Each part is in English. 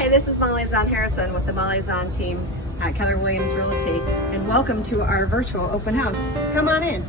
Hi, this is Molly Zahn Harrison with the Molly Zahn team at Keller Williams Realty, and welcome to our virtual open house. Come on in.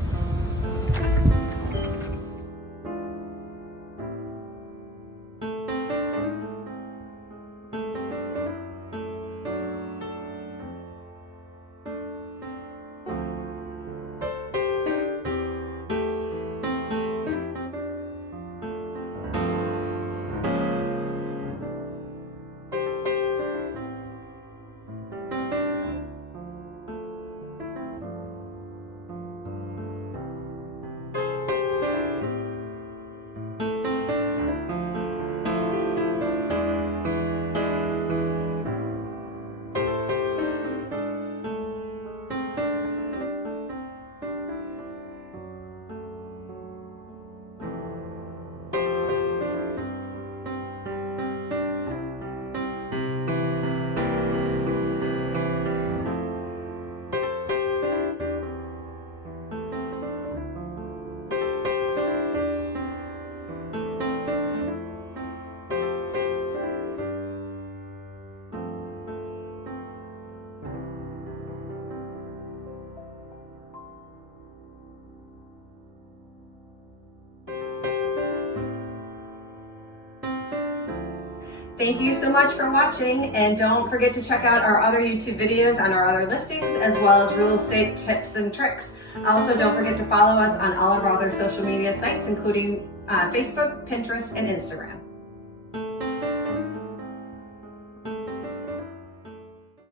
Thank you so much for watching, and don't forget to check out our other YouTube videos on our other listings, as well as real estate tips and tricks. Also, don't forget to follow us on all of our other social media sites, including Facebook, Pinterest, and Instagram.